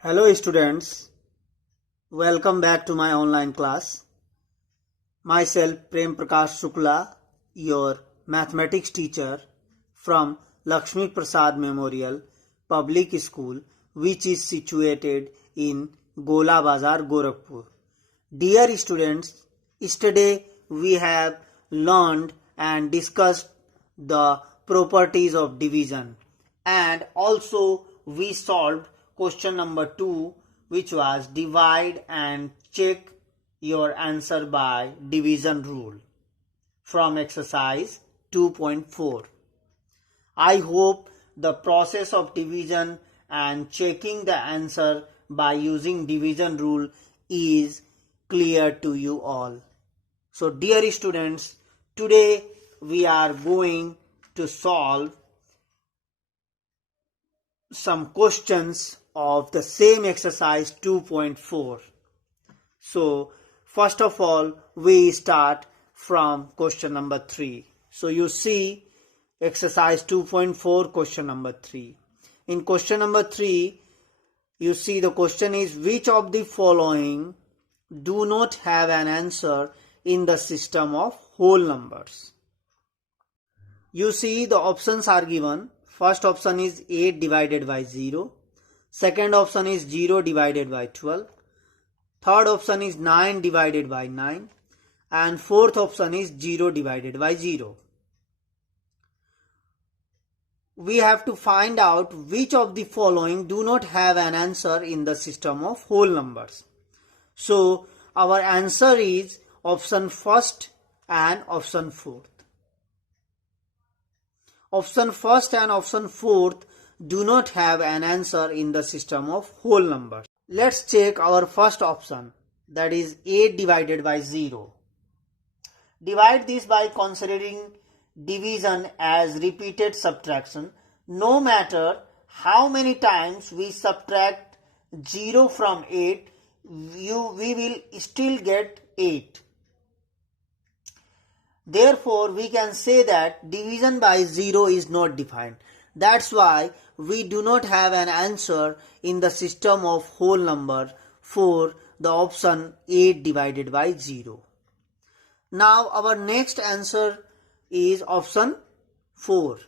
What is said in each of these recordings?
Hello students, welcome back to my online class. Myself Prem Prakash Shukla, your mathematics teacher from Lakshmi Prasad Memorial Public School, which is situated in Gola Bazar, Gorakhpur. Dear students, yesterday we have learned and discussed the properties of division, and also we solved question number 2, which was divide and check your answer by division rule from exercise 2.4. I hope the process of division and checking the answer by using division rule is clear to you all. So dear students, today we are going to solve some questions of the same exercise 2.4. So first of all, we start from question number 3. So you see exercise 2.4 question number 3. In question number 3, you see the question is, which of the following do not have an answer in the system of whole numbers? You see the options are given. First option is 8 divided by 0. Second option is 0 divided by 12. Third option is 9 divided by 9. And fourth option is 0 divided by 0. We have to find out which of the following do not have an answer in the system of whole numbers. So our answer is option first and option fourth. Option first and option fourth do not have an answer in the system of whole numbers. Let's check our first option, that is 8 divided by 0. Divide this by considering division as repeated subtraction. No matter how many times we subtract 0 from 8, we will still get 8. Therefore, we can say that division by 0 is not defined. That's why we do not have an answer in the system of whole number for the option 8 divided by 0. Now our next answer is option 4,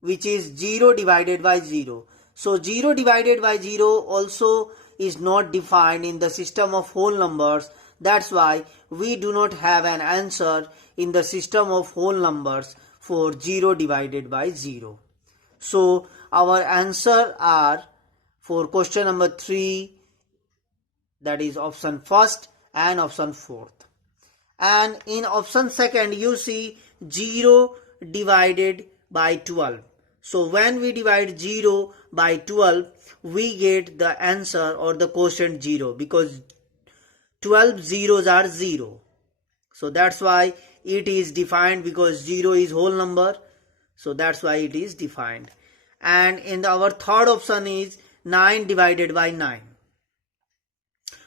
which is 0 divided by 0. So 0 divided by 0 also is not defined in the system of whole numbers. That's why we do not have an answer in the system of whole numbers for 0 divided by 0. So our answer are for question number 3, that is option first and option fourth. And in option second, you see 0 divided by 12. So when we divide 0 by 12, we get the answer or the quotient 0, because 12 zeros are 0. So that's why it is defined, because 0 is whole number. So that's why it is defined. And in our third option is 9 divided by 9.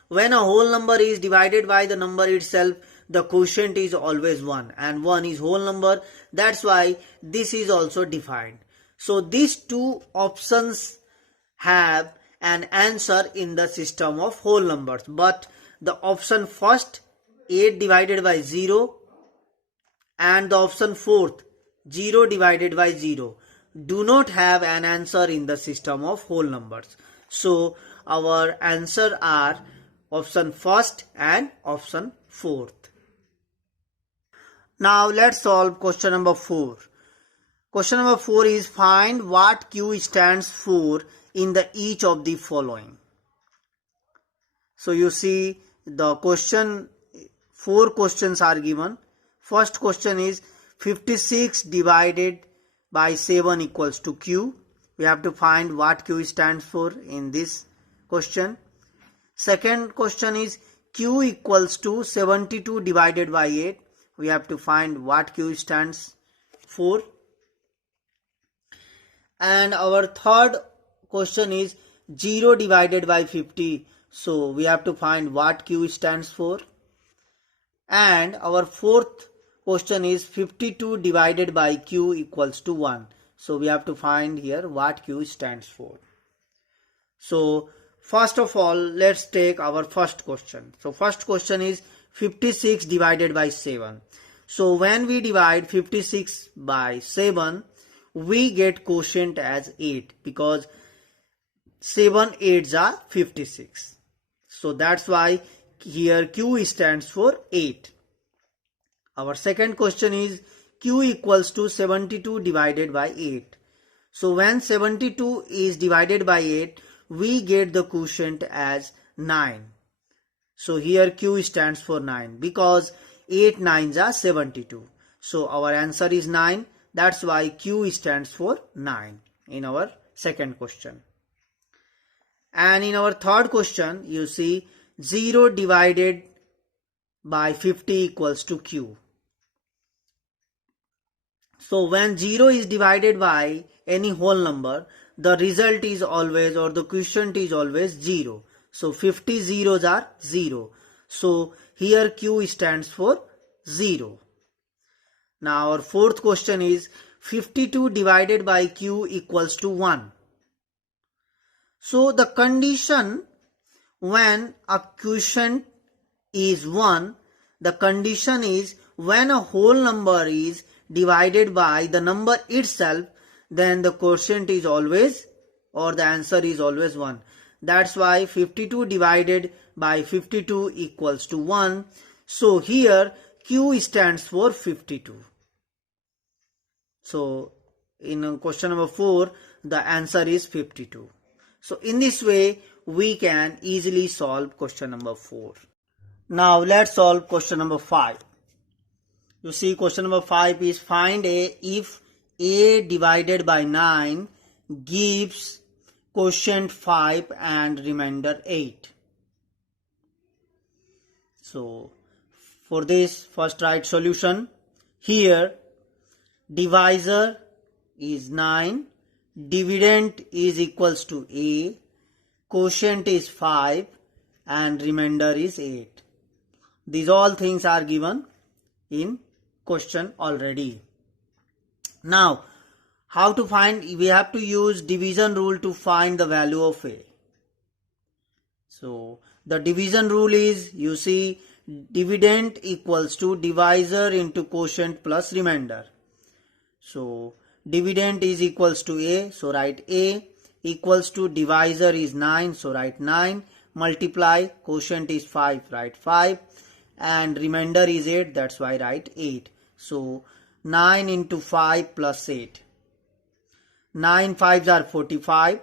When a whole number is divided by the number itself, the quotient is always 1, and 1 is whole number. That's why this is also defined. So these two options have an answer in the system of whole numbers, but the option first 8 divided by 0 and the option fourth 0 divided by 0 do not have an answer in the system of whole numbers. So our answer are option first and option fourth. Now let's solve question number 4. Question number 4 is, find what Q stands for in the each of the following. So you see the question, 4 questions are given. First question is 56 divided by 7 equals to Q. We have to find what Q stands for in this question. Second question is Q equals to 72 divided by 8. We have to find what Q stands for. And our third question is 0 divided by 50. So we have to find what Q stands for. And our fourth question is 52 divided by Q equals to 1. So we have to find here what Q stands for. So first of all, let's take our first question. So first question is 56 divided by 7. So when we divide 56 by 7, we get quotient as 8 because 7 8s are 56. So that's why here Q stands for 8. Our second question is Q equals to 72 divided by 8. So when 72 is divided by 8, we get the quotient as 9. So here Q stands for 9 because 8 9s are 72. So our answer is 9. That's why Q stands for 9 in our second question. And in our third question, you see 0 divided by 50 equals to Q. So when 0 is divided by any whole number, the result is always, or the quotient is always 0. So 50 zeros are 0. So here Q stands for 0. Now our fourth question is 52 divided by Q equals to 1. So the condition when a quotient is 1, the condition is when a whole number is divided by the number itself, then the quotient is always, or the answer is always 1. That's why 52 divided by 52 equals to 1. So here Q stands for 52. So in question number 4, the answer is 52. So in this way, we can easily solve question number 4. Now let's solve question number 5. You see question number 5 is find A if A divided by 9 gives quotient 5 and remainder 8. So for this, first write solution. Here divisor is 9, dividend is equals to A, quotient is 5 and remainder is 8. These all things are given in question already. Now how to find? We have to use division rule to find the value of A. So the division rule is, you see, dividend equals to divisor into quotient plus remainder. So dividend is equals to A, so write A, equals to divisor is 9, so write 9, multiply quotient is 5, write 5, and remainder is 8, that's why write 8. So 9 into 5 plus 8. 9 5s are 45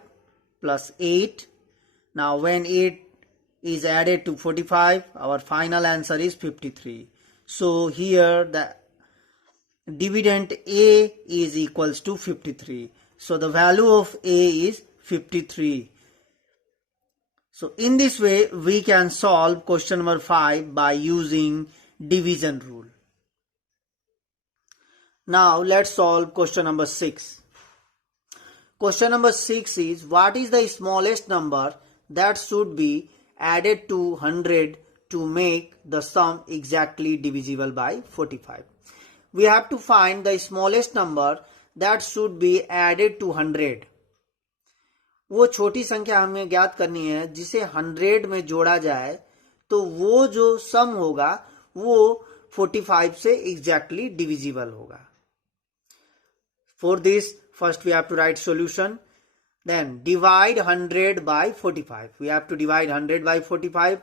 plus 8. Now when 8 is added to 45, our final answer is 53. So here the dividend A is equals to 53. So the value of A is 53. So in this way, we can solve question number 5 by using division rule. Now let's solve question number 6. Question number 6 is what is the smallest number that should be added to 100 to make the sum exactly divisible by 45. We have to find the smallest number that should be added to 100. वो छोटी संख्या हमें ज्ञात करनी है जिसे 100 में जोड़ा जाए तो वो जो सम होगा वो 45 से exactly divisible होगा. For this, first we have to write solution. Then divide 100 by 45. We have to divide 100 by 45.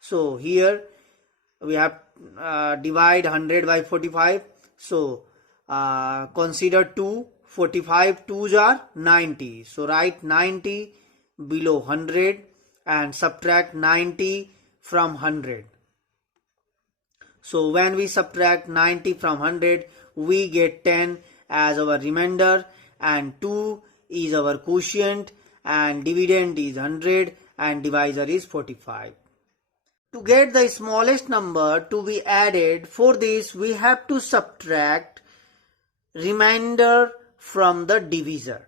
So here we have divide 100 by 45. So consider 2. 45 2s are 90. So write 90 below 100 and subtract 90 from 100. So when we subtract 90 from 100, we get 10 as our remainder and 2 is our quotient and dividend is 100 and divisor is 45. To get the smallest number to be added, for this we have to subtract remainder from the divisor.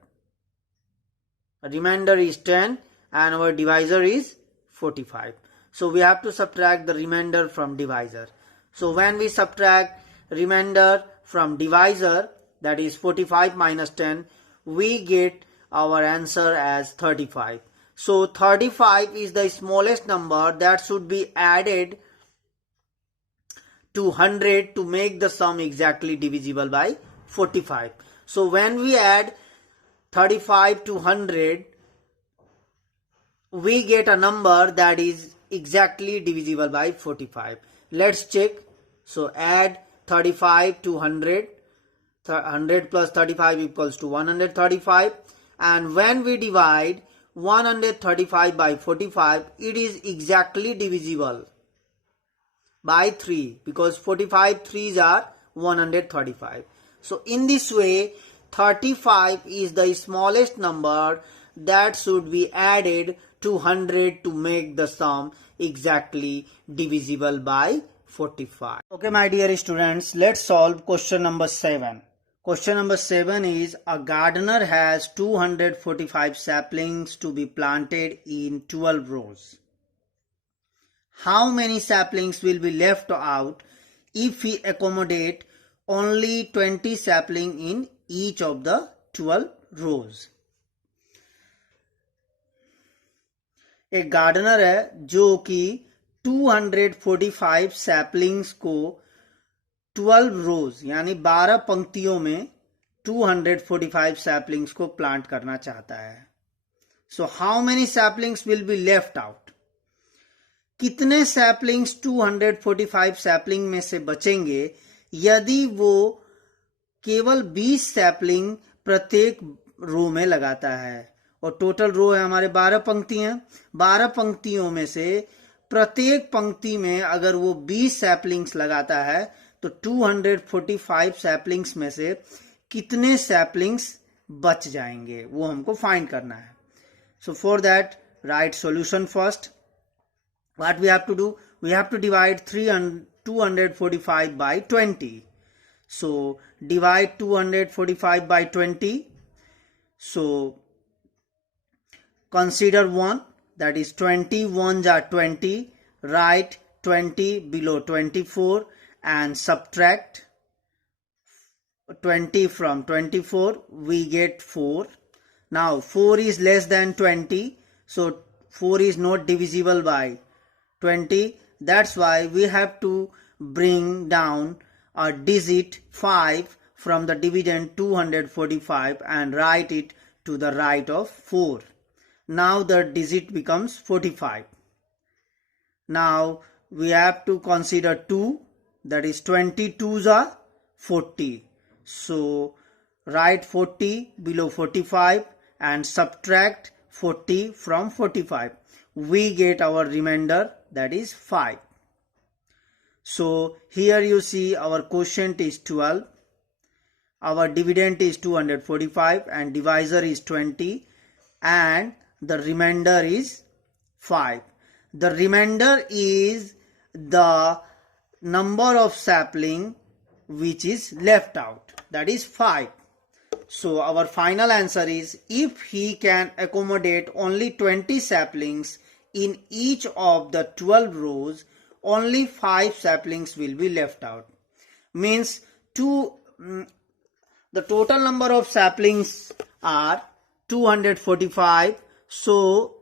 Remainder is 10 and our divisor is 45. So we have to subtract the remainder from divisor. So when we subtract remainder from divisor, that is 45 minus 10, we get our answer as 35. So 35 is the smallest number that should be added to 100 to make the sum exactly divisible by 45. So when we add 35 to 100, we get a number that is exactly divisible by 45. Let's check. So add 35 to 100. 100 plus 35 equals to 135. And when we divide 135 by 45, it is exactly divisible by 3 because 45 threes are 135. So in this way, 35 is the smallest number that should be added to 100 to make the sum exactly divisible by 45. Okay, my dear students, let's solve question number 7. Question number 7 is a gardener has 245 saplings to be planted in 12 rows. How many saplings will be left out if we accommodate only 20 saplings in each of the 12 rows? एक gardener है जो कि 245 saplings को 12 रोज यानी 12 पंक्तियों में 245 saplings को plant करना चाहता है. So how many saplings will be left out? कितने सैपलिंग्स 245 सैपलिंग में से बचेंगे यदि वो केवल 20 सैपलिंग प्रत्येक रो में लगाता है? और टोटल रो है हमारे 12 पंक्तियां. 12 पंक्तियों में से प्रत्येक पंक्ति में अगर वो 20 सैपलिंग्स लगाता है तो 245 सैपलिंग्स में से कितने सैपलिंग्स बच जाएंगे वो हमको फाइंड करना है. So for that right solution first. What we have to do? We have to divide 245 by 20. So divide 245 by 20. So consider 1, that is 20 ones are 20. Write 20 below 24 and subtract 20 from 24. We get 4. Now 4 is less than 20, so 4 is not divisible by 20. That's why we have to bring down a digit 5 from the dividend 245 and write it to the right of 4. Now the digit becomes 45. Now we have to consider 2, that is 20 twos are 40. So write 40 below 45 and subtract 40 from 45. We get our remainder, that is 5. So here you see our quotient is 12. Our dividend is 245 and divisor is 20 and the remainder is 5. The remainder is the number of sapling which is left out, that is 5. So our final answer is if he can accommodate only 20 saplings in each of the 12 rows, only 5 saplings will be left out. Means the total number of saplings are 245. So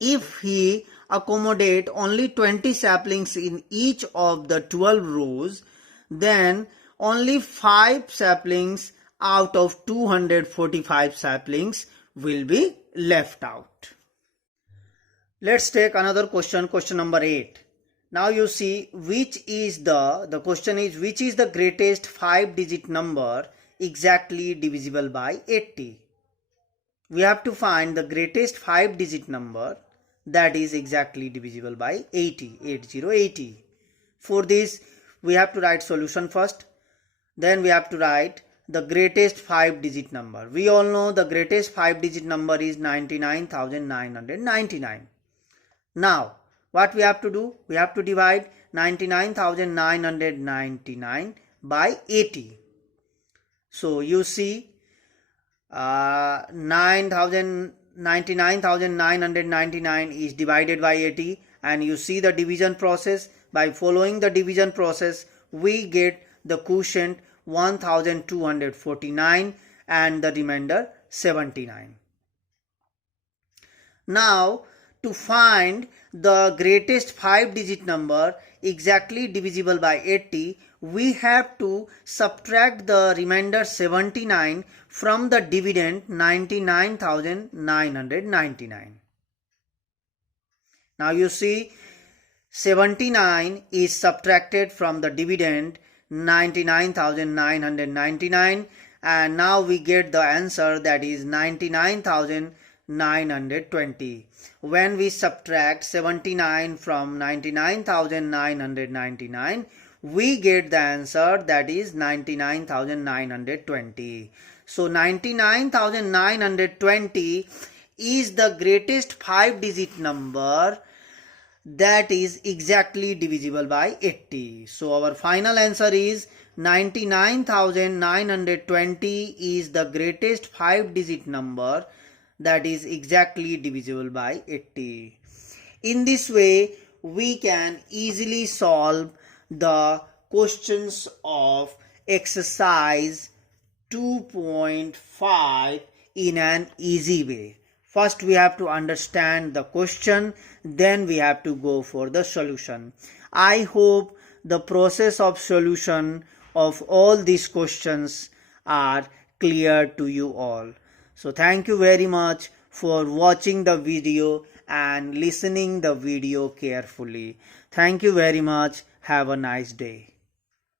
if he accommodate only 20 saplings in each of the 12 rows, then only 5 saplings out of 245 saplings will be left out. Let's take another question, question number 8. Now you see which is the question is which is the greatest 5-digit number exactly divisible by 80? We have to find the greatest 5-digit number that is exactly divisible by 80. For this, we have to write solution first. Then we have to write the greatest 5-digit number. We all know the greatest 5-digit number is 99,999. Now, what we have to do? We have to divide 99,999 by 80. So you see 99,999 is divided by 80 and you see the division process. By following the division process, we get the quotient 1249 and the remainder 79. Now, to find the greatest 5-digit number exactly divisible by 80, we have to subtract the remainder 79 from the dividend 99,999. Now you see, 79 is subtracted from the dividend 99,999, and now we get the answer, that is 99,920. When we subtract 79 from 99,999, we get the answer, that is 99,920. So 99,920 is the greatest 5-digit number that is exactly divisible by 80. So our final answer is 99,920 is the greatest 5-digit number that is exactly divisible by 80. In this way, we can easily solve the questions of exercise 2.5 in an easy way. First, we have to understand the question, then we have to go for the solution. I hope the process of solution of all these questions are clear to you all. So thank you very much for watching the video and listening the video carefully. Thank you very much. Have a nice day.